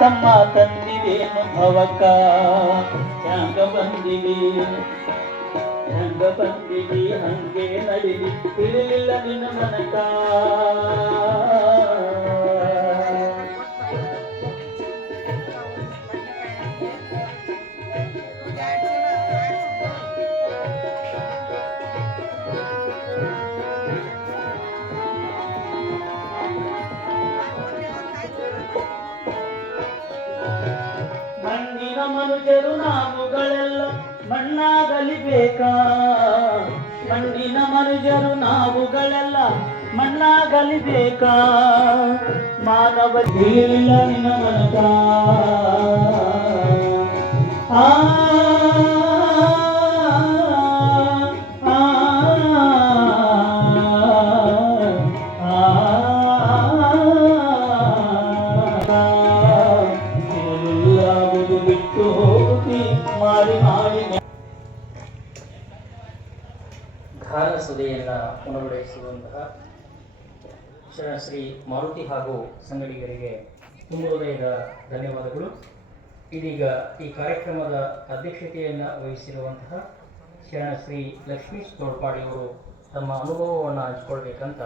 ತಮ್ಮ ತಂದಿದೇನು ಭವಕ ಹ್ಯಾಂಗ ಬಂದಿವಿ ಹಂಗೆ ನಡಿಲಿ ತಿಳಿಲಿಲ್ಲ ನಿನ್ನ ಮನಕ ಮಣ್ಣಿನ ಮನುಜರು ನಾವುಗಳೆಲ್ಲ ಮಣ್ಣಾಗಲಿಬೇಕಾ ಮಣ್ಣಿನ ಮನುಜರು ನಾವುಗಳೆಲ್ಲ ಮಣ್ಣಾಗಲಿಬೇಕಾ ಮಾನವ ಜೀವಿಲ್ಲ ನಿನ್ನ ಮನಕ ಬಿಟ್ಟು ಹೋಗಿ ಮಾಡಿ ಗಾನ ಸುದೆಯನ್ನು ಉಣಬಡಿಸುವಂತಹ ಶ್ರೀ ಮಾರುತಿ ಹಾಗೂ ಸಂಗಡಿಗರಿಗೆ ತುಂಬ ಹೃದಯದ ಧನ್ಯವಾದಗಳು. ಇದೀಗ ಈ ಕಾರ್ಯಕ್ರಮದ ಅಧ್ಯಕ್ಷತೆಯನ್ನು ವಹಿಸಿರುವಂತಹ ಶ್ರೀ ಲಕ್ಷ್ಮೀಶ್ ತೋಳ್ಪಾಡಿಯವರು ತಮ್ಮ ಅನುಭವವನ್ನು ಹಂಚಿಕೊಳ್ಬೇಕಂತ